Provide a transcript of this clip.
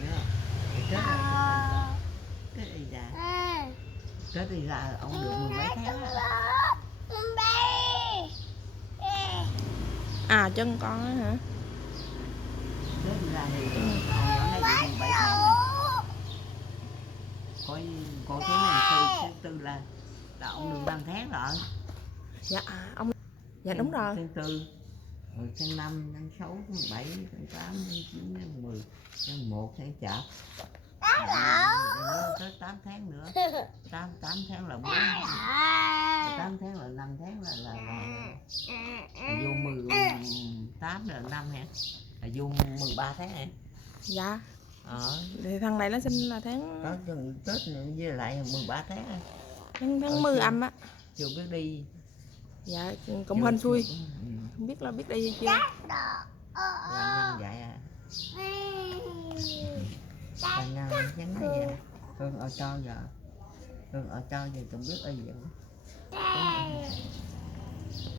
nữa. Tết đi ra. Tết đi ra ông được 10 mấy tháng á. À chân con á hả? Tết đi ra thì con nhỏ này được 17 tháng rồi. Coi cái này tư là ông được 5 tháng rồi. Dạ ông. Dạ đúng rồi. Tháng 4, rồi tháng 5, tháng 6, tháng 7, tháng 8, tháng 9, tháng 10, tháng 1, tháng Chạp. Tới 8 tháng nữa. 8 tháng là 4. 8 tháng là 5 tháng là vô 18 là 5 hả? Là vô 13 tháng hả? Dạ. Thì thằng này nó sinh là tháng có Tết nữa với lại 13 tháng hả? tháng 10 âm á. Chưa biết đi. Dạ cũng hên xui. Không biết là biết đi hay chưa. Là năm vậy à. Là năm chắn này vậy. Hương ở cho giờ. Hương ở cho giờ cũng biết y vậy.